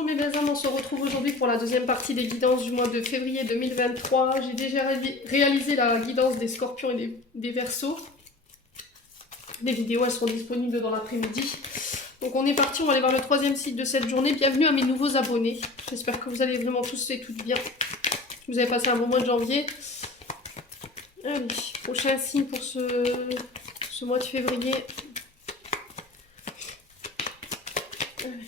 Bonjour mes belles âmes, on se retrouve aujourd'hui pour la deuxième partie des guidances du mois de février 2023. J'ai déjà réalisé la guidance des scorpions et des verseaux. Les vidéos elles seront disponibles dans l'après-midi. Donc on est parti, on va aller voir le troisième site de cette journée. Bienvenue à mes nouveaux abonnés. J'espère que vous allez vraiment tous et toutes bien. Vous avez passé un bon mois de janvier. Allez, prochain signe pour ce mois de février. Allez.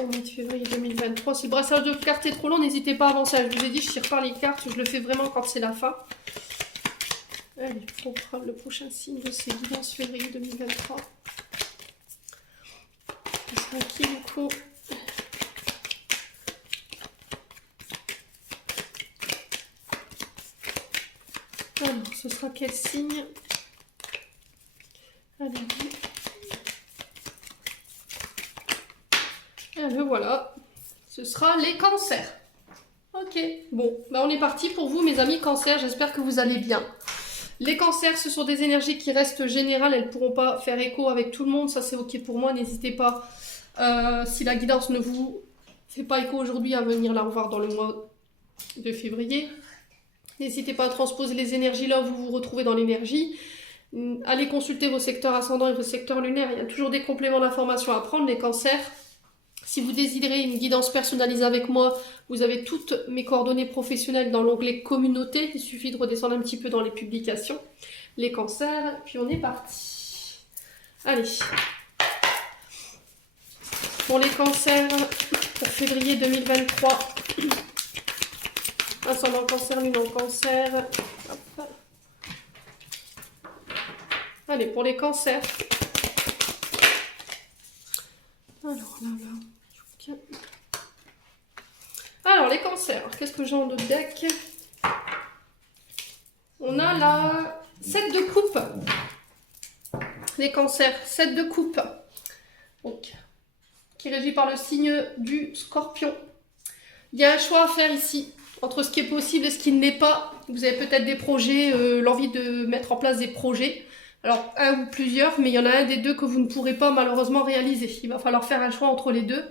Au mois de février 2023. Si le brassage de cartes est trop long, n'hésitez pas à avancer. Je vous ai dit, je tire pas les cartes, je le fais vraiment quand c'est la fin. Allez, on fera le prochain signe de ces guidances février 2023. Ce sera qui du coup? Alors, ce sera quel signe? Allez, le voilà, ce sera les cancers. Ok, bon, bah on est parti pour vous mes amis cancers, j'espère que vous allez bien. Les cancers, ce sont des énergies qui restent générales, elles ne pourront pas faire écho avec tout le monde, ça c'est ok pour moi, n'hésitez pas, si la guidance ne vous fait pas écho aujourd'hui, à venir la revoir dans le mois de février. N'hésitez pas à transposer les énergies là où vous vous retrouvez dans l'énergie. Allez consulter vos secteurs ascendants et vos secteurs lunaires, il y a toujours des compléments d'information à prendre, les cancers. Si vous désirez une guidance personnalisée avec moi, vous avez toutes mes coordonnées professionnelles dans l'onglet communauté. Il suffit de redescendre un petit peu dans les publications. Les cancers, puis on est parti. Allez. Pour les cancers, pour février 2023. Ascendant cancer, lune en cancer. Hop. Allez, pour les cancers. Alors, les cancers, qu'est-ce que j'ai en d'autres deck? On a la 7 de coupe. Les cancers, 7 de coupe. Donc, qui est régi par le signe du scorpion. Il y a un choix à faire ici, entre ce qui est possible et ce qui ne l'est pas. Vous avez peut-être des projets, l'envie de mettre en place des projets. Alors, un ou plusieurs, mais il y en a un des deux que vous ne pourrez pas malheureusement réaliser. Il va falloir faire un choix entre les deux.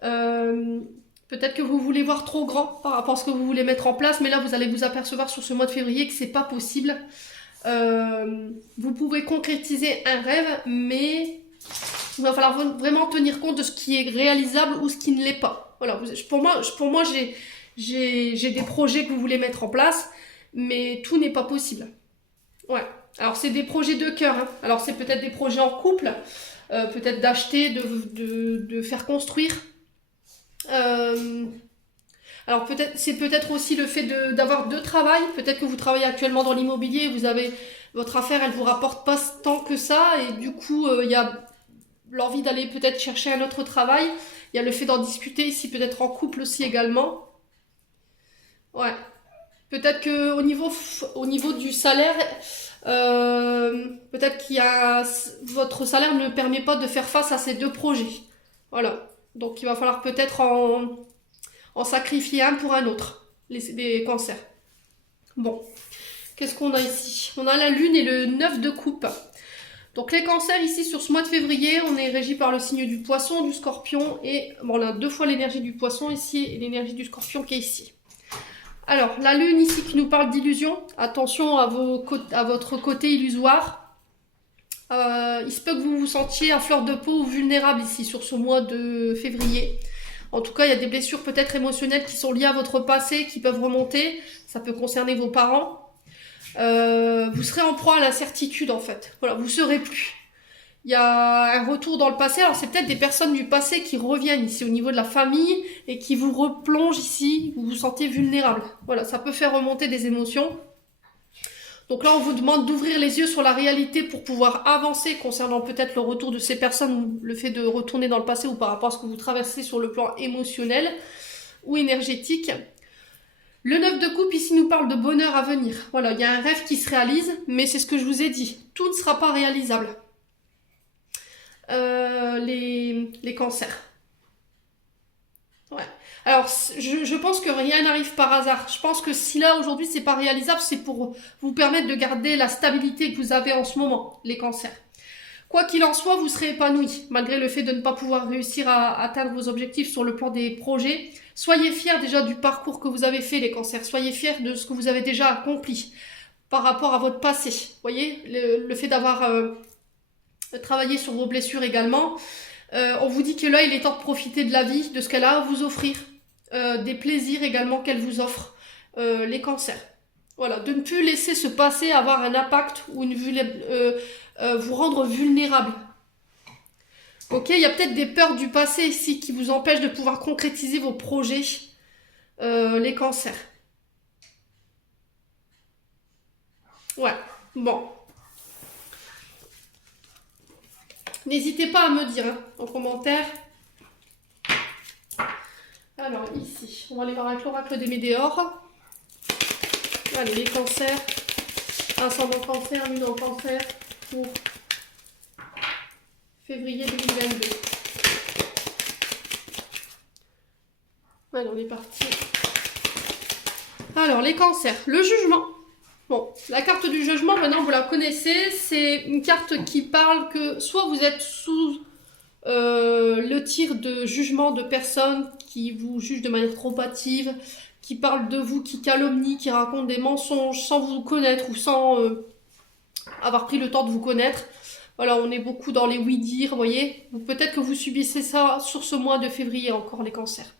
Peut-être que vous voulez voir trop grand par rapport à ce que vous voulez mettre en place, mais là, vous allez vous apercevoir sur ce mois de février que c'est pas possible. Vous pouvez concrétiser un rêve, mais il va falloir vraiment tenir compte de ce qui est réalisable ou ce qui ne l'est pas. Voilà, pour moi j'ai des projets que vous voulez mettre en place, mais tout n'est pas possible. Ouais. Alors, c'est des projets de cœur. Hein. Alors, c'est peut-être des projets en couple, peut-être d'acheter, de faire construire. Alors, c'est peut-être aussi le fait d'avoir deux travails. Peut-être que vous travaillez actuellement dans l'immobilier, vous avez votre affaire, elle vous rapporte pas tant que ça, et du coup, il y a l'envie d'aller peut-être chercher un autre travail. Il y a le fait d'en discuter ici, peut-être en couple aussi également. Ouais. Peut-être que au niveau du salaire, peut-être votre salaire ne permet pas de faire face à ces deux projets. Voilà. Donc il va falloir peut-être en sacrifier un pour un autre, les cancers. Bon. Qu'est-ce qu'on a ici? On a la lune et le 9 de coupe. Donc les cancers ici sur ce mois de février, on est régi par le signe du poisson, du scorpion et bon, on a deux fois l'énergie du poisson ici et l'énergie du scorpion qui est ici. Alors, la lune ici qui nous parle d'illusion. Attention à votre côté illusoire. Il se peut que vous vous sentiez à fleur de peau ou vulnérable ici sur ce mois de février. En tout cas, il y a des blessures peut-être émotionnelles qui sont liées à votre passé, qui peuvent remonter. Ça peut concerner vos parents. Vous serez en proie à l'incertitude en fait. Voilà, vous ne serez plus. Il y a un retour dans le passé. Alors, c'est peut-être des personnes du passé qui reviennent ici au niveau de la famille et qui vous replongent ici. Vous vous sentez vulnérable. Voilà, ça peut faire remonter des émotions. Donc là, on vous demande d'ouvrir les yeux sur la réalité pour pouvoir avancer concernant peut-être le retour de ces personnes ou le fait de retourner dans le passé ou par rapport à ce que vous traversez sur le plan émotionnel ou énergétique. Le 9 de coupe ici nous parle de bonheur à venir. Voilà, il y a un rêve qui se réalise, mais c'est ce que je vous ai dit. Tout ne sera pas réalisable. Les cancers. Ouais. Alors, je pense que rien n'arrive par hasard. Je pense que si là, aujourd'hui, c'est pas réalisable, c'est pour vous permettre de garder la stabilité que vous avez en ce moment, les cancers. Quoi qu'il en soit, vous serez épanoui, malgré le fait de ne pas pouvoir réussir à atteindre vos objectifs sur le plan des projets. Soyez fiers déjà du parcours que vous avez fait, les cancers. Soyez fiers de ce que vous avez déjà accompli par rapport à votre passé. Vous voyez, le fait d'avoir travaillé sur vos blessures également. On vous dit que là, il est temps de profiter de la vie, de ce qu'elle a à vous offrir, des plaisirs également qu'elle vous offre, les cancers. Voilà, de ne plus laisser ce passé avoir un impact ou vous rendre vulnérable. Ok, il y a peut-être des peurs du passé ici qui vous empêchent de pouvoir concrétiser vos projets, les cancers. Ouais, bon. N'hésitez pas à me dire hein, en commentaire. Alors ici, on va aller voir avec l'oracle des Médéors. Allez, les cancers. Ascendant cancer, lune en cancer pour février 2022. Allez, on est parti. Alors, les cancers. Le jugement. Bon, la carte du jugement, maintenant vous la connaissez. C'est une carte qui parle que soit vous êtes sous le tir de jugement de personnes qui vous jugent de manière trop hâtive, qui parlent de vous, qui calomnient, qui racontent des mensonges sans vous connaître ou sans avoir pris le temps de vous connaître. Voilà, on est beaucoup dans les oui-dire, vous voyez. Peut-être que vous subissez ça sur ce mois de février encore, les cancers.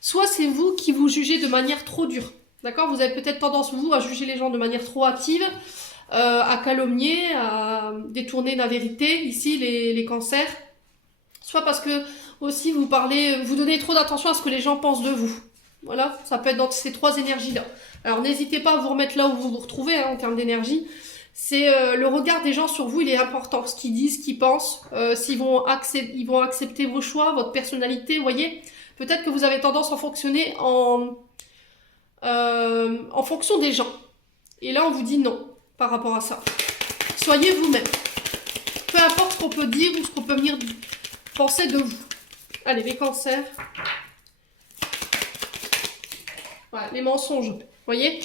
Soit c'est vous qui vous jugez de manière trop dure. D'accord? Vous avez peut-être tendance, vous, à juger les gens de manière trop hâtive, à calomnier, à détourner la vérité, ici, les cancers. Soit parce que, aussi, vous donnez trop d'attention à ce que les gens pensent de vous. Voilà, ça peut être dans ces trois énergies-là. Alors, n'hésitez pas à vous remettre là où vous vous retrouvez, hein, en termes d'énergie. C'est le regard des gens sur vous, il est important. Ce qu'ils disent, ce qu'ils pensent, s'ils vont accepter vos choix, votre personnalité, vous voyez. Peut-être que vous avez tendance à fonctionner en fonction des gens. Et là, on vous dit non par rapport à ça. Soyez vous-même. Peu importe ce qu'on peut dire ou ce qu'on peut venir penser de vous. Allez, les cancers. Voilà, les mensonges. Vous voyez?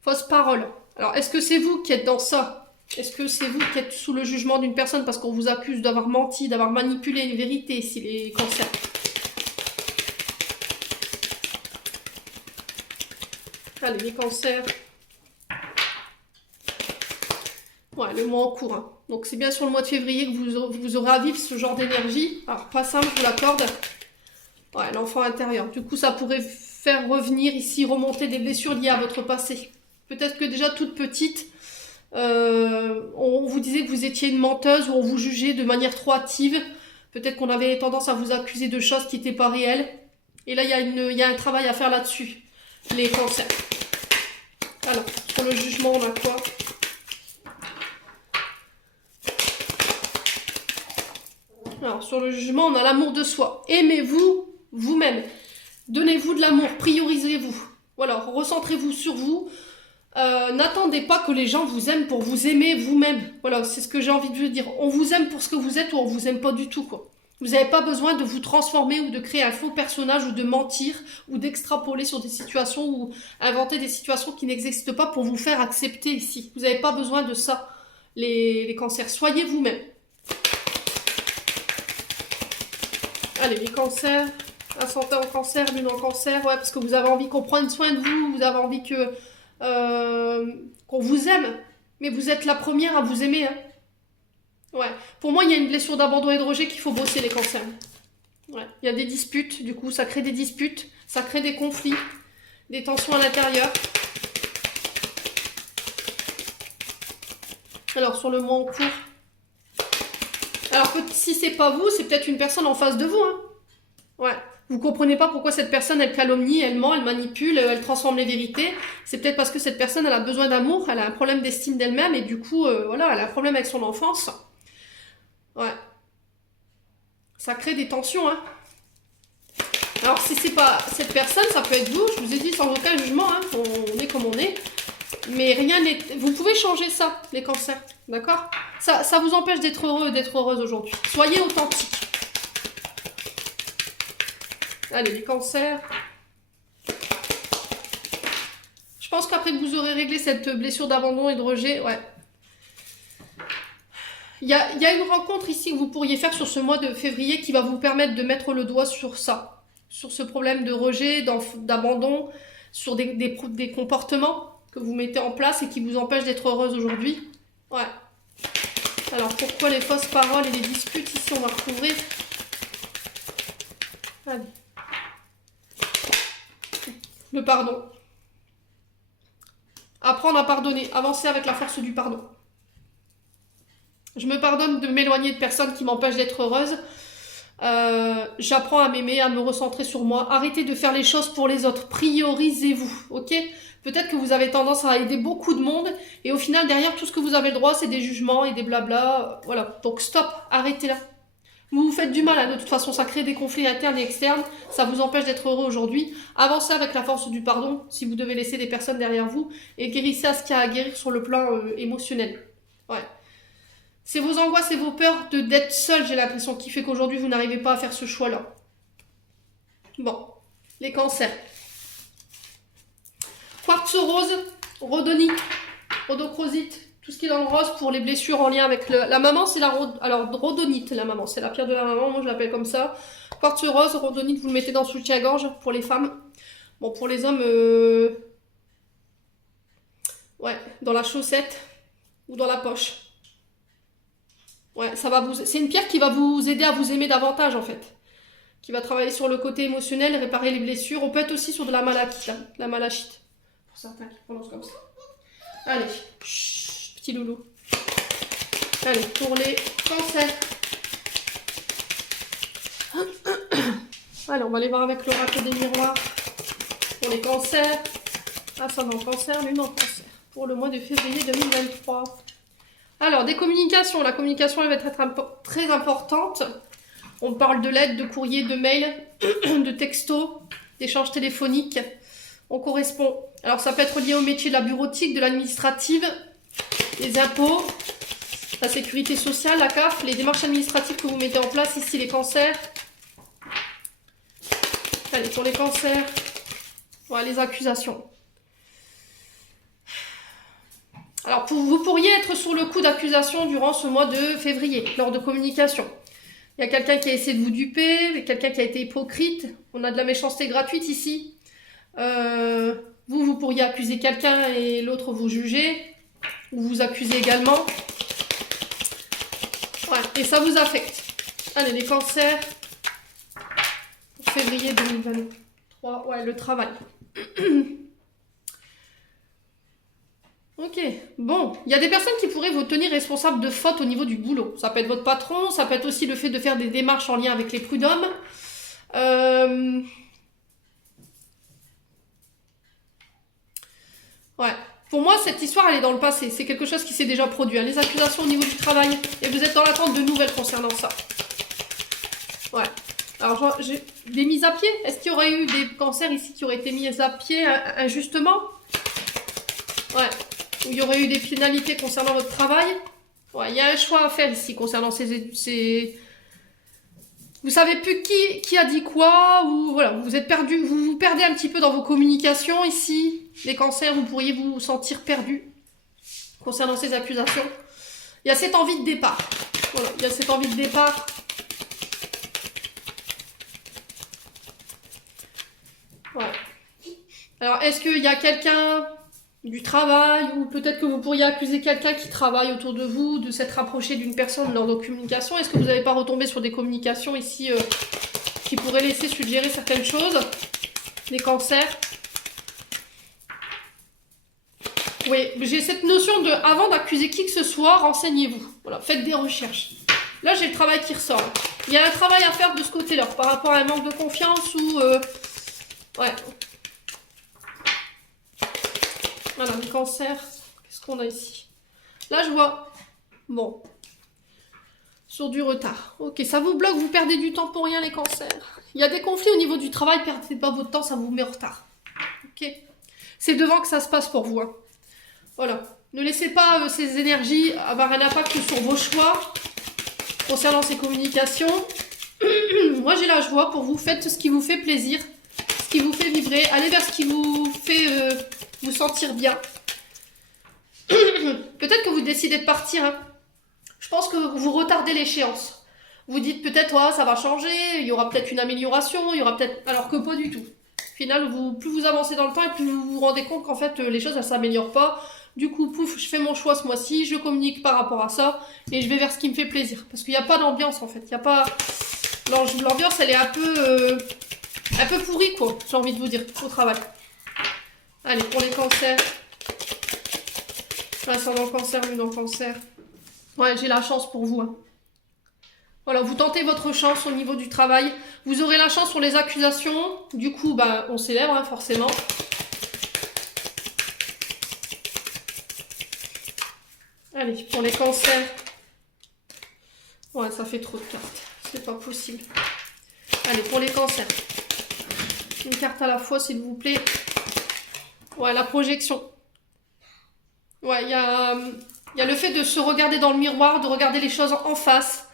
Fausses paroles. Alors, est-ce que c'est vous qui êtes dans ça? Est-ce que c'est vous qui êtes sous le jugement d'une personne parce qu'on vous accuse d'avoir menti, d'avoir manipulé une vérité, ici, les cancers? Allez, les cancers. Ouais, le mois en cours. Hein. Donc, c'est bien sur le mois de février que vous aurez à vivre ce genre d'énergie. Alors, pas simple, je vous l'accorde. Ouais, l'enfant intérieur. Du coup, ça pourrait faire revenir ici, remonter des blessures liées à votre passé. Peut-être que déjà toute petite, on vous disait que vous étiez une menteuse ou on vous jugeait de manière trop hâtive. Peut-être qu'on avait tendance à vous accuser de choses qui n'étaient pas réelles. Et là, il y a un travail à faire là-dessus. Les cancers. Alors, sur le jugement, on a quoi? Alors, sur le jugement, on a l'amour de soi. Aimez-vous vous-même. Donnez-vous de l'amour. Priorisez-vous. Voilà, recentrez-vous sur vous. N'attendez pas que les gens vous aiment pour vous aimer vous-même. Voilà, c'est ce que j'ai envie de vous dire. On vous aime pour ce que vous êtes ou on vous aime pas du tout, quoi. Vous n'avez pas besoin de vous transformer ou de créer un faux personnage ou de mentir ou d'extrapoler sur des situations ou inventer des situations qui n'existent pas pour vous faire accepter ici. Vous n'avez pas besoin de ça, les cancers. Soyez vous-même. Allez, les cancers. Ascendant en cancer, lune en cancer. Ouais, parce que vous avez envie qu'on prenne soin de vous. Vous avez envie qu'on vous aime. Mais vous êtes la première à vous aimer, hein. Ouais. Pour moi, il y a une blessure d'abandon et de rejet qu'il faut bosser, les cancers. Ouais. Il y a des disputes, du coup, ça crée des disputes, ça crée des conflits, des tensions à l'intérieur. Alors, sur le mois en cours. Alors, si c'est pas vous, c'est peut-être une personne en face de vous, hein. Ouais. Vous comprenez pas pourquoi cette personne, elle calomnie, elle ment, elle manipule, elle transforme les vérités. C'est peut-être parce que cette personne, elle a besoin d'amour, elle a un problème d'estime d'elle-même et du coup, voilà, elle a un problème avec son enfance. Ouais. Ça crée des tensions, hein. Alors, si c'est pas cette personne, ça peut être vous. Je vous ai dit sans aucun jugement, hein. On est comme on est. Mais rien n'est... Vous pouvez changer ça, les cancers. D'accord? Ça vous empêche d'être heureux, d'être heureuse aujourd'hui. Soyez authentique. Allez, les cancers. Je pense qu'après que vous aurez réglé cette blessure d'abandon et de rejet, ouais. Il y a une rencontre ici que vous pourriez faire sur ce mois de février qui va vous permettre de mettre le doigt sur ça, sur ce problème de rejet, d'abandon, sur des comportements que vous mettez en place et qui vous empêchent d'être heureuse aujourd'hui. Ouais. Alors pourquoi les fausses paroles et les disputes ici, on va recouvrir. Allez. Le pardon. Apprendre à pardonner, avancer avec la force du pardon. Je me pardonne de m'éloigner de personnes qui m'empêchent d'être heureuse. J'apprends à m'aimer, à me recentrer sur moi. Arrêtez de faire les choses pour les autres. Priorisez-vous, ok? Peut-être que vous avez tendance à aider beaucoup de monde et au final, derrière, tout ce que vous avez le droit, c'est des jugements et des blabla. Voilà, donc stop, arrêtez là. Vous vous faites du mal, hein. De toute façon, ça crée des conflits internes et externes. Ça vous empêche d'être heureux aujourd'hui. Avancez avec la force du pardon si vous devez laisser des personnes derrière vous et guérissez à ce qu'il y a à guérir sur le plan émotionnel. Ouais. C'est vos angoisses et vos peurs d'être seul, j'ai l'impression, qui fait qu'aujourd'hui, vous n'arrivez pas à faire ce choix-là. Bon, les cancers. Quartz rose, rhodonite, rhodochrosite, tout ce qui est dans le rose pour les blessures en lien avec la maman, c'est alors rhodonite, la maman, c'est la pierre de la maman, moi je l'appelle comme ça. Quartz rose, rhodonite, vous le mettez dans le soutien-gorge pour les femmes. Bon, pour les hommes, ouais, dans la chaussette ou dans la poche. Ouais, c'est une pierre qui va vous aider à vous aimer davantage en fait. Qui va travailler sur le côté émotionnel, réparer les blessures. On peut être aussi sur de la malachite, la malachite. Pour certains qui prononcent comme ça. Allez, chut, petit loulou. Allez, pour les cancers. Allez, on va aller voir avec l'oracle des miroirs. Pour les cancers. Ascendant cancer, lune en cancer. Pour le mois de février 2023. Alors, des communications. La communication, elle va être très importante. On parle de lettres, de courriers, de mails, de textos, d'échanges téléphoniques. On correspond. Alors, ça peut être lié au métier de la bureautique, de l'administrative, les impôts, la sécurité sociale, la CAF, les démarches administratives que vous mettez en place. Ici, les cancers. Allez, pour les cancers, voilà, les accusations. Alors, vous pourriez être sur le coup d'accusation durant ce mois de février, lors de communication. Il y a quelqu'un qui a essayé de vous duper, quelqu'un qui a été hypocrite. On a de la méchanceté gratuite ici. Vous pourriez accuser quelqu'un et l'autre vous juger. Ou vous accuser également. Ouais, et ça vous affecte. Allez, les cancers. Février 2023. Ouais, le travail. Ok, bon, il y a des personnes qui pourraient vous tenir responsable de fautes au niveau du boulot. Ça peut être votre patron, ça peut être aussi le fait de faire des démarches en lien avec les prud'hommes. Ouais, pour moi, cette histoire, elle est dans le passé. C'est quelque chose qui s'est déjà produit. Hein. Les accusations au niveau du travail, et vous êtes dans l'attente de nouvelles concernant ça. Ouais. Alors, j'ai des mises à pied. Est-ce qu'il y aurait eu des cancers ici qui auraient été mis à pied injustement? Ouais. Où il y aurait eu des pénalités concernant votre travail. Ouais, il y a un choix à faire ici concernant ces... Vous savez plus qui a dit quoi, ou voilà, vous êtes perdu, vous perdez un petit peu dans vos communications ici. Les cancers, vous pourriez vous sentir perdu concernant ces accusations. Il y a cette envie de départ. Voilà, il y a cette envie de départ. Voilà. Alors, est-ce qu'il y a quelqu'un du travail, ou peut-être que vous pourriez accuser quelqu'un qui travaille autour de vous, de s'être rapproché d'une personne dans vos communications? Est-ce que vous n'avez pas retombé sur des communications ici qui pourraient laisser suggérer certaines choses? Les cancers. Oui, j'ai cette notion de, avant d'accuser qui que ce soit, renseignez-vous. Voilà, faites des recherches. Là, j'ai le travail qui ressort. Il y a un travail à faire de ce côté-là, par rapport à un manque de confiance ou... ouais. Voilà, les cancers. Qu'est-ce qu'on a ici? Là, je vois... Bon. Sur du retard. Ok, ça vous bloque, vous perdez du temps pour rien, les cancers. Il y a des conflits au niveau du travail, perdez pas votre temps, ça vous met en retard. Ok. C'est devant que ça se passe pour vous. Hein. Voilà. Ne laissez pas ces énergies avoir un impact sur vos choix concernant ces communications. Moi, j'ai la joie pour vous. Faites ce qui vous fait plaisir, ce qui vous fait vibrer. Allez vers ce qui vous fait vous sentir bien. Peut-être que vous décidez de partir. Hein. Je pense que vous retardez l'échéance. Vous dites peut-être, ouais, ça va changer, il y aura peut-être une amélioration, il y aura peut-être... Alors que pas du tout. Au final, plus vous avancez dans le temps et plus vous vous rendez compte qu'en fait, les choses, elles s'améliorent pas. Du coup, pouf, je fais mon choix ce mois-ci, je communique par rapport à ça, et je vais vers ce qui me fait plaisir. Parce qu'il n'y a pas d'ambiance, en fait. Il y a pas... L'ambiance, elle est un peu pourrie, quoi, j'ai envie de vous dire, au travail. Allez, pour les cancers. Ascendant cancer, lune en cancer. Ouais, j'ai la chance pour vous, hein. Voilà, vous tentez votre chance au niveau du travail. Vous aurez la chance sur les accusations. Du coup, bah, on célèbre, hein, forcément. Allez, pour les cancers. Ouais, ça fait trop de cartes. C'est pas possible. Allez, pour les cancers. Une carte à la fois, s'il vous plaît. Ouais, la projection. Ouais, il y a le fait de se regarder dans le miroir, de regarder les choses en face.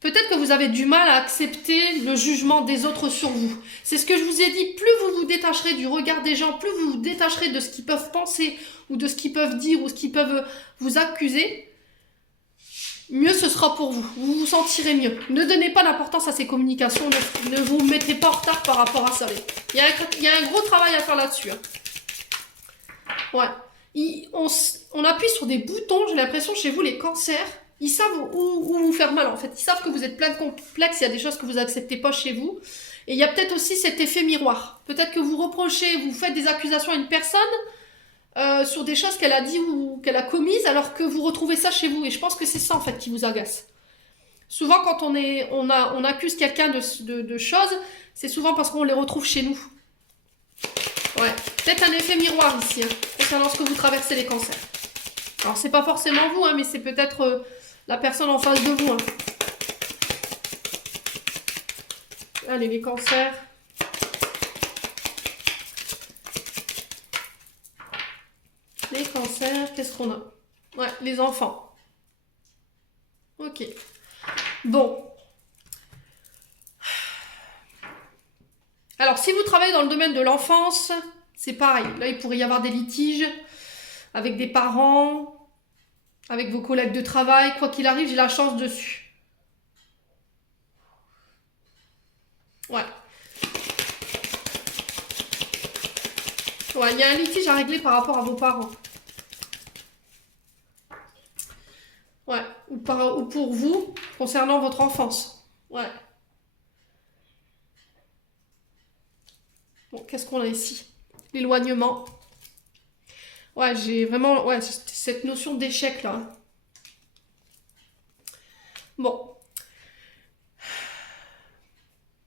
Peut-être que vous avez du mal à accepter le jugement des autres sur vous. C'est ce que je vous ai dit, plus vous vous détacherez du regard des gens, plus vous vous détacherez de ce qu'ils peuvent penser, ou de ce qu'ils peuvent dire, ou ce qu'ils peuvent vous accuser, mieux ce sera pour vous. Vous vous sentirez mieux. Ne donnez pas d'importance à ces communications, ne vous mettez pas en retard par rapport à ça. Il y a un gros travail à faire là-dessus, hein. Ouais. On appuie sur des boutons, j'ai l'impression, chez vous, les cancers. Ils savent où vous faire mal, en fait. Ils savent que vous êtes plein de complexes, il y a des choses que vous n'acceptez pas chez vous. Et il y a peut-être aussi cet effet miroir. Peut-être que vous reprochez, vous faites des accusations à une personne sur des choses qu'elle a dit ou qu'elle a commises, alors que vous retrouvez ça chez vous. Et je pense que c'est ça, en fait, qui vous agace. Souvent, quand on accuse quelqu'un de choses, c'est souvent parce qu'on les retrouve chez nous. Ouais, peut-être un effet miroir ici, hein, concernant ce que vous traversez, les cancers. Alors, c'est pas forcément vous, hein, mais c'est peut-être la personne en face de vous, hein. Allez, les cancers. Les cancers, qu'est-ce qu'on a? Ouais, les enfants. Ok. Bon. Alors, si vous travaillez dans le domaine de l'enfance, c'est pareil. Là, il pourrait y avoir des litiges avec des parents, avec vos collègues de travail. Quoi qu'il arrive, j'ai la chance dessus. Ouais. Ouais, il y a un litige à régler par rapport à vos parents. Ouais, ou pour vous, concernant votre enfance. Ouais. Bon, qu'est-ce qu'on a ici? L'éloignement. Ouais, j'ai vraiment cette notion d'échec là. Bon.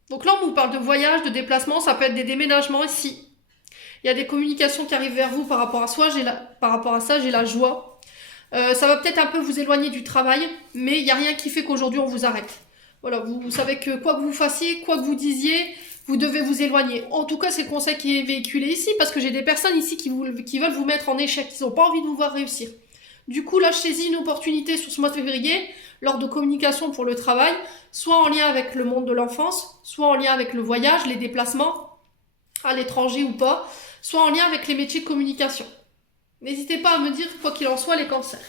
Donc là, on vous parle de voyage, de déplacement, ça peut être des déménagements ici. Il y a des communications qui arrivent vers vous par rapport à par rapport à ça, j'ai la joie. Ça va peut-être un peu vous éloigner du travail, mais il n'y a rien qui fait qu'aujourd'hui on vous arrête. Voilà, vous savez que quoi que vous fassiez, quoi que vous disiez, vous devez vous éloigner. En tout cas, c'est le conseil qui est véhiculé ici, parce que j'ai des personnes ici qui veulent vous mettre en échec, qui n'ont pas envie de vous voir réussir. Du coup, lâchez-y une opportunité sur ce mois de février, lors de communication pour le travail, soit en lien avec le monde de l'enfance, soit en lien avec le voyage, les déplacements, à l'étranger ou pas, soit en lien avec les métiers de communication. N'hésitez pas à me dire, quoi qu'il en soit, les cancers.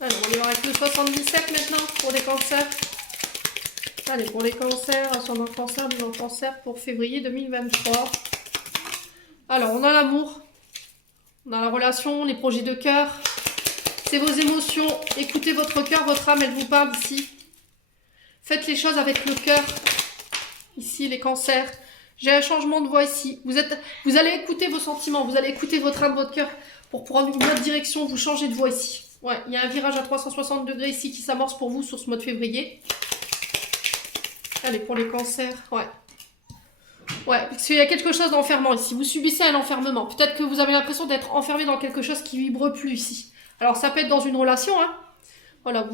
Alors, on est avec le 77 maintenant pour les cancers. Allez, pour les cancers, ascendant cancer, bilan cancer pour février 2023. Alors, on a l'amour, on a la relation, les projets de cœur. C'est vos émotions. Écoutez votre cœur, votre âme, elle vous parle ici. Faites les choses avec le cœur. Ici, les cancers. J'ai un changement de voix ici. Vous allez écouter vos sentiments, vous allez écouter votre âme, votre cœur pour prendre une autre direction, vous changez de voix ici. Ouais, il y a un virage à 360 degrés ici qui s'amorce pour vous sur ce mois de février. Allez, pour les cancers, ouais. Ouais, parce qu'il y a quelque chose d'enfermant ici. Vous subissez un enfermement. Peut-être que vous avez l'impression d'être enfermé dans quelque chose qui vibre plus ici. Alors, ça peut être dans une relation, hein. Voilà,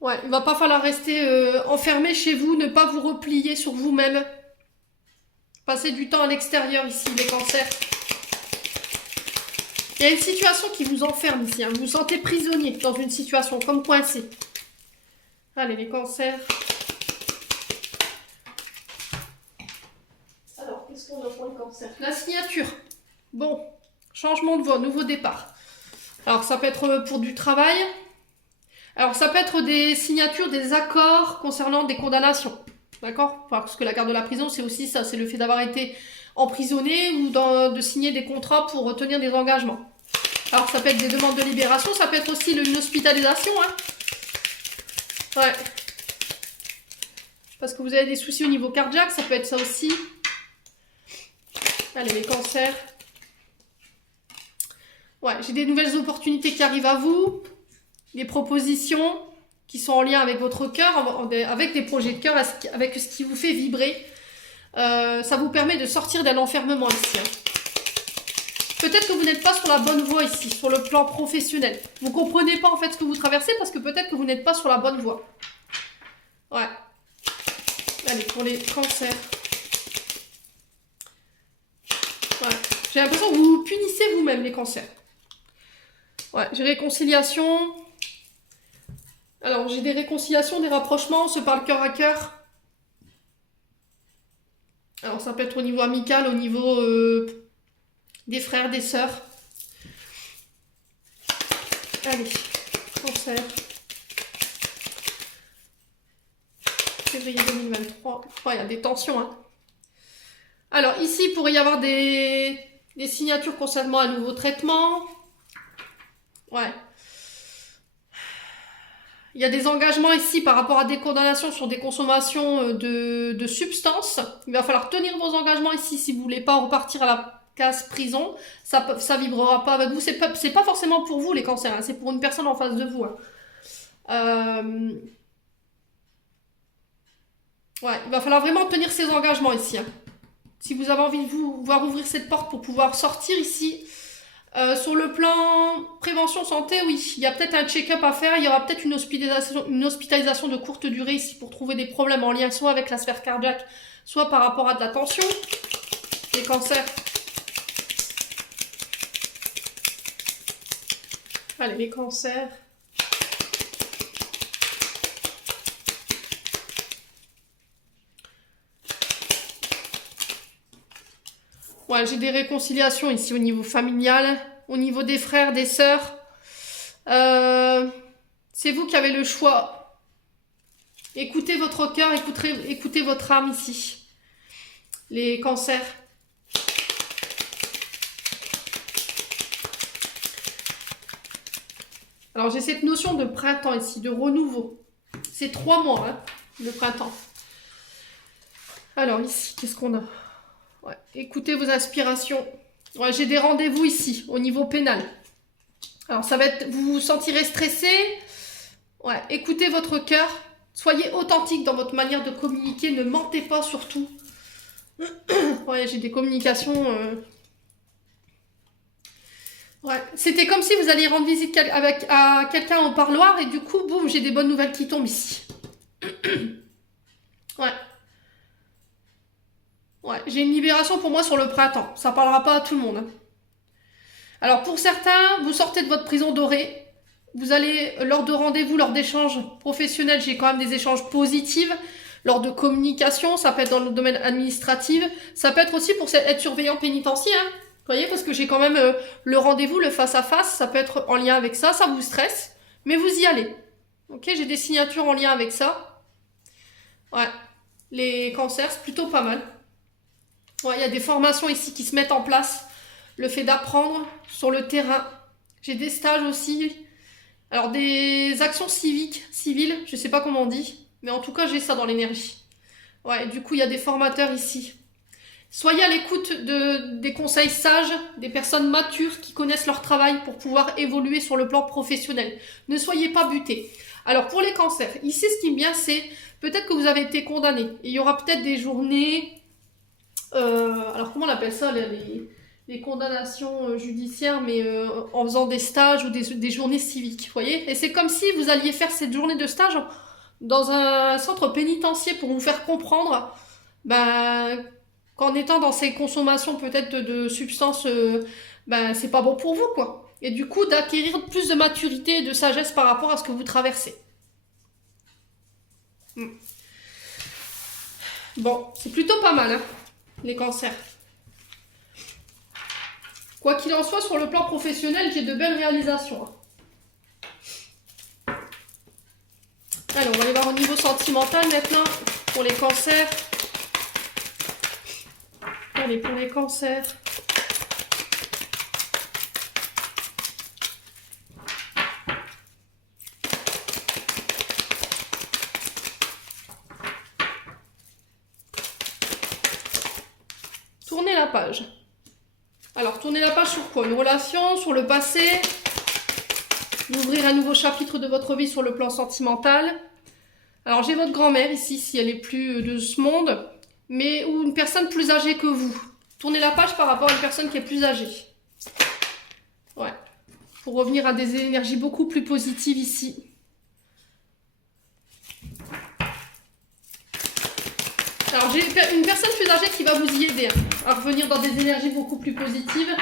ouais, il va pas falloir rester enfermé chez vous, ne pas vous replier sur vous-même. Passez du temps à l'extérieur ici, les cancers. Il y a une situation qui vous enferme ici. Hein. Vous vous sentez prisonnier dans une situation, comme coincé. Allez, les cancers. Alors, qu'est-ce qu'on a pour les cancers? La signature. Bon, changement de voie, nouveau départ. Alors, ça peut être pour du travail. Alors, ça peut être des signatures, des accords concernant des condamnations. D'accord? Parce que la garde de la prison, c'est aussi ça. C'est le fait d'avoir été emprisonné ou de signer des contrats pour tenir des engagements. Alors, ça peut être des demandes de libération. Ça peut être aussi une hospitalisation. Hein. Ouais. Parce que vous avez des soucis au niveau cardiaque. Ça peut être ça aussi. Allez, les cancers. Ouais, j'ai des nouvelles opportunités qui arrivent à vous. Des propositions qui sont en lien avec votre cœur, avec des projets de cœur, avec ce qui vous fait vibrer. Ça vous permet de sortir d'un enfermement ici. Hein. Peut-être que vous n'êtes pas sur la bonne voie ici, sur le plan professionnel. Vous ne comprenez pas en fait ce que vous traversez parce que peut-être que vous n'êtes pas sur la bonne voie. Ouais. Allez, pour les cancers. Ouais. J'ai l'impression que vous vous punissez vous-même, les cancers. Ouais, j'ai réconciliation. Alors, j'ai des réconciliations, des rapprochements, on se parle cœur à cœur. Alors, ça peut être au niveau amical, au niveau des frères, des sœurs. Allez, cancer. Février 2023. Oh, il y a des tensions, hein. Alors, ici, il pourrait y avoir des signatures concernant un nouveau traitement. Ouais. Il y a des engagements ici par rapport à des condamnations sur des consommations de substances. Il va falloir tenir vos engagements ici si vous voulez pas repartir à la case prison. Ça vibrera pas avec vous. C'est pas forcément pour vous les cancers, hein. C'est pour une personne en face de vous. Hein. Ouais, il va falloir vraiment tenir ces engagements ici. Hein. Si vous avez envie de vous voir ouvrir cette porte pour pouvoir sortir ici. Sur le plan prévention santé, oui, il y a peut-être un check-up à faire, il y aura peut-être une hospitalisation de courte durée ici pour trouver des problèmes en lien soit avec la sphère cardiaque, soit par rapport à de la tension, les cancers. Allez, les cancers. Ouais, j'ai des réconciliations ici au niveau familial, au niveau des frères, des sœurs. C'est vous qui avez le choix. Écoutez votre cœur, écoutez votre âme ici. Les cancers. Alors j'ai cette notion de printemps ici, de renouveau. C'est 3 mois, hein, le printemps. Alors ici, qu'est-ce qu'on a ? Ouais. Écoutez vos aspirations. Ouais, j'ai des rendez-vous ici, au niveau pénal. Alors, ça va être, vous vous sentirez stressé. Ouais, écoutez votre cœur. Soyez authentique dans votre manière de communiquer. Ne mentez pas surtout. Ouais, j'ai des communications. Ouais, c'était comme si vous alliez rendre visite à quelqu'un au parloir et du coup, boum, j'ai des bonnes nouvelles qui tombent ici. Ouais. Ouais, j'ai une libération pour moi sur le printemps. Ça parlera pas à tout le monde. Hein. Alors pour certains, vous sortez de votre prison dorée. Vous allez, lors de rendez-vous, lors d'échanges professionnels, j'ai quand même des échanges positifs. Lors de communication, ça peut être dans le domaine administratif. Ça peut être aussi pour être surveillant pénitentiaire. Hein. Vous voyez, parce que j'ai quand même le rendez-vous, le face-à-face. Ça peut être en lien avec ça. Ça vous stresse. Mais vous y allez. Ok, j'ai des signatures en lien avec ça. Ouais. Les cancers, c'est plutôt pas mal. Ouais, il y a des formations ici qui se mettent en place. Le fait d'apprendre sur le terrain. J'ai des stages aussi. Alors, des actions civiles, je sais pas comment on dit. Mais en tout cas, j'ai ça dans l'énergie. Ouais, du coup, il y a des formateurs ici. Soyez à l'écoute des conseils sages, des personnes matures qui connaissent leur travail pour pouvoir évoluer sur le plan professionnel. Ne soyez pas butés. Alors, pour les cancers, ici, ce qui me vient, c'est peut-être que vous avez été condamné. Et il y aura peut-être des journées... alors comment on appelle ça les condamnations judiciaires, mais en faisant des stages ou des journées civiques, vous voyez. Et c'est comme si vous alliez faire cette journée de stage dans un centre pénitentiaire pour vous faire comprendre qu'en étant dans ces consommations peut-être de substances ben c'est pas bon pour vous, quoi. Et du coup, d'acquérir plus de maturité et de sagesse par rapport à ce que vous traversez. Bon, c'est plutôt pas mal, hein, les cancers. Quoi qu'il en soit, sur le plan professionnel, j'ai de belles réalisations. Allez, on va aller voir au niveau sentimental maintenant, pour les cancers. Allez, pour les cancers. Tournez la page. Alors, tournez la page sur quoi? Une relation, sur le passé, d'ouvrir un nouveau chapitre de votre vie sur le plan sentimental. Alors, j'ai votre grand-mère ici, si elle est plus de ce monde, mais ou une personne plus âgée que vous. Tournez la page par rapport à une personne qui est plus âgée. Ouais. Pour revenir à des énergies beaucoup plus positives ici. Alors, j'ai une personne plus âgée qui va vous y aider à revenir dans des énergies beaucoup plus positives.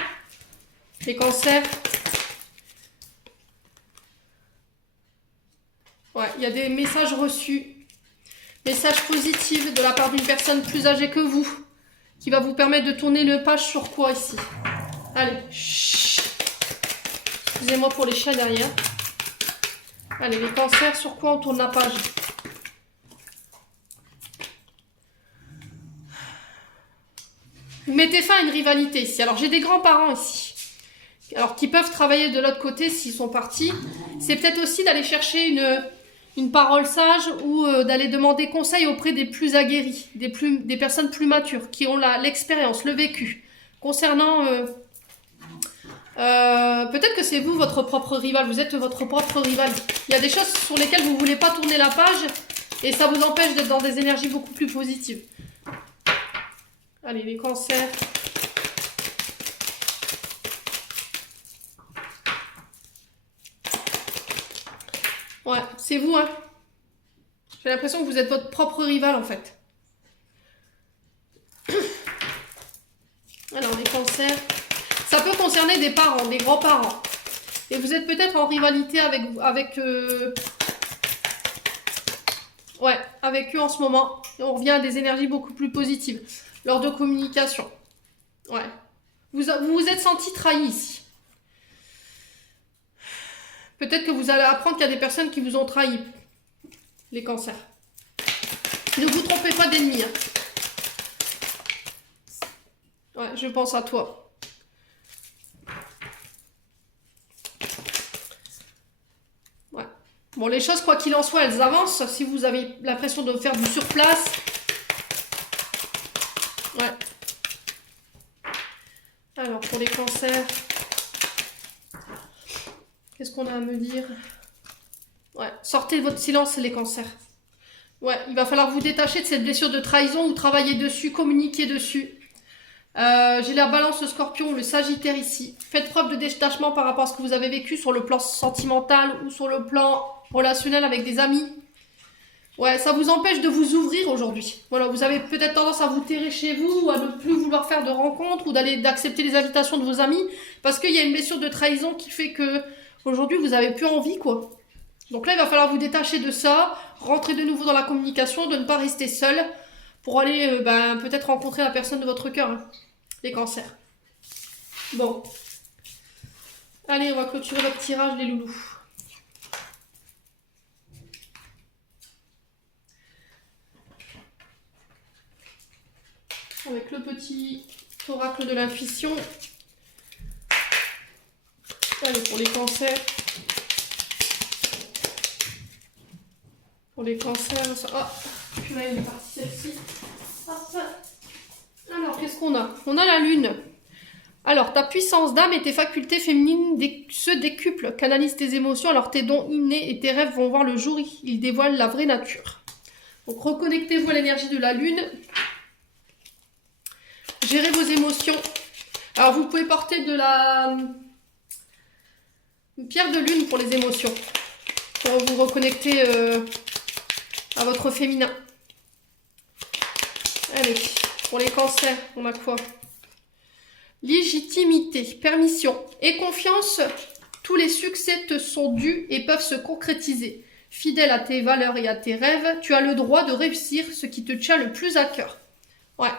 Les cancers. Ouais, il y a des messages reçus. Messages positifs de la part d'une personne plus âgée que vous. Qui va vous permettre de tourner une page sur quoi ici? Allez. Chut. Excusez-moi pour les chiens derrière. Allez, les cancers, sur quoi on tourne la page? Vous mettez fin à une rivalité ici. Alors, j'ai des grands-parents ici. Alors, qui peuvent travailler de l'autre côté s'ils sont partis. C'est peut-être aussi d'aller chercher une parole sage ou d'aller demander conseil auprès des plus aguerris, des personnes plus matures, qui ont l'expérience, le vécu. Concernant... peut-être que c'est vous, votre propre rival. Vous êtes votre propre rival. Il y a des choses sur lesquelles vous ne voulez pas tourner la page et ça vous empêche d'être dans des énergies beaucoup plus positives. Allez, les cancers. Ouais, c'est vous, hein. J'ai l'impression que vous êtes votre propre rival, en fait. Alors, les cancers. Ça peut concerner des parents, des grands-parents. Et vous êtes peut-être en rivalité avec eux en ce moment. Et on revient à des énergies beaucoup plus positives. Lors de communication. Ouais. Vous vous êtes senti trahi ici. Peut-être que vous allez apprendre qu'il y a des personnes qui vous ont trahi. Les cancers. Ne vous trompez pas d'ennemis. Hein. Ouais, je pense à toi. Ouais. Bon, les choses, quoi qu'il en soit, elles avancent. Si vous avez l'impression de faire du surplace. Ouais. Alors, pour les cancers. Qu'est-ce qu'on a à me dire? Ouais, sortez de votre silence, les cancers. Ouais, il va falloir vous détacher de cette blessure de trahison ou travailler dessus, communiquer dessus. J'ai la balance, le scorpion, le sagittaire ici. Faites preuve de détachement par rapport à ce que vous avez vécu sur le plan sentimental ou sur le plan relationnel avec des amis. Ouais, ça vous empêche de vous ouvrir aujourd'hui. Voilà, vous avez peut-être tendance à vous terrer chez vous ou à ne plus vouloir faire de rencontres ou d'accepter les invitations de vos amis parce qu'il y a une blessure de trahison qui fait que aujourd'hui vous n'avez plus envie, quoi. Donc là, il va falloir vous détacher de ça, rentrer de nouveau dans la communication, de ne pas rester seul pour aller peut-être rencontrer la personne de votre cœur, hein, les cancers. Bon. Allez, on va clôturer votre tirage, les loulous. Avec le petit oracle de l'intuition. Allez, pour les cancers. Pour les cancers, ça... Oh, puis là, il est parti celle-ci. Alors, qu'est-ce qu'on a? On a la lune. Alors, ta puissance d'âme et tes facultés féminines se décuplent. Canalise tes émotions, alors tes dons innés et tes rêves vont voir le jour. Ils dévoilent la vraie nature. Donc, reconnectez-vous à l'énergie de la lune. Gérez vos émotions. Alors, vous pouvez porter une pierre de lune pour les émotions. Pour vous reconnecter à votre féminin. Allez, pour les cancers, on a quoi? Légitimité, permission et confiance. Tous les succès te sont dus et peuvent se concrétiser. Fidèle à tes valeurs et à tes rêves, tu as le droit de réussir ce qui te tient le plus à cœur. Ouais.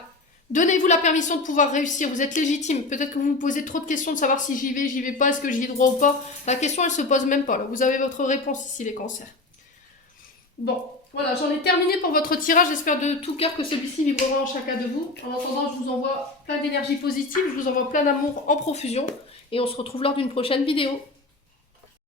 Donnez-vous la permission de pouvoir réussir. Vous êtes légitime. Peut-être que vous vous posez trop de questions de savoir si j'y vais pas, est-ce que j'y ai droit ou pas. La question, elle se pose même pas. Là. Vous avez votre réponse ici, les cancers. Bon, voilà, j'en ai terminé pour votre tirage. J'espère de tout cœur que celui-ci vibrera en chacun de vous. En attendant, je vous envoie plein d'énergie positive. Je vous envoie plein d'amour en profusion. Et on se retrouve lors d'une prochaine vidéo.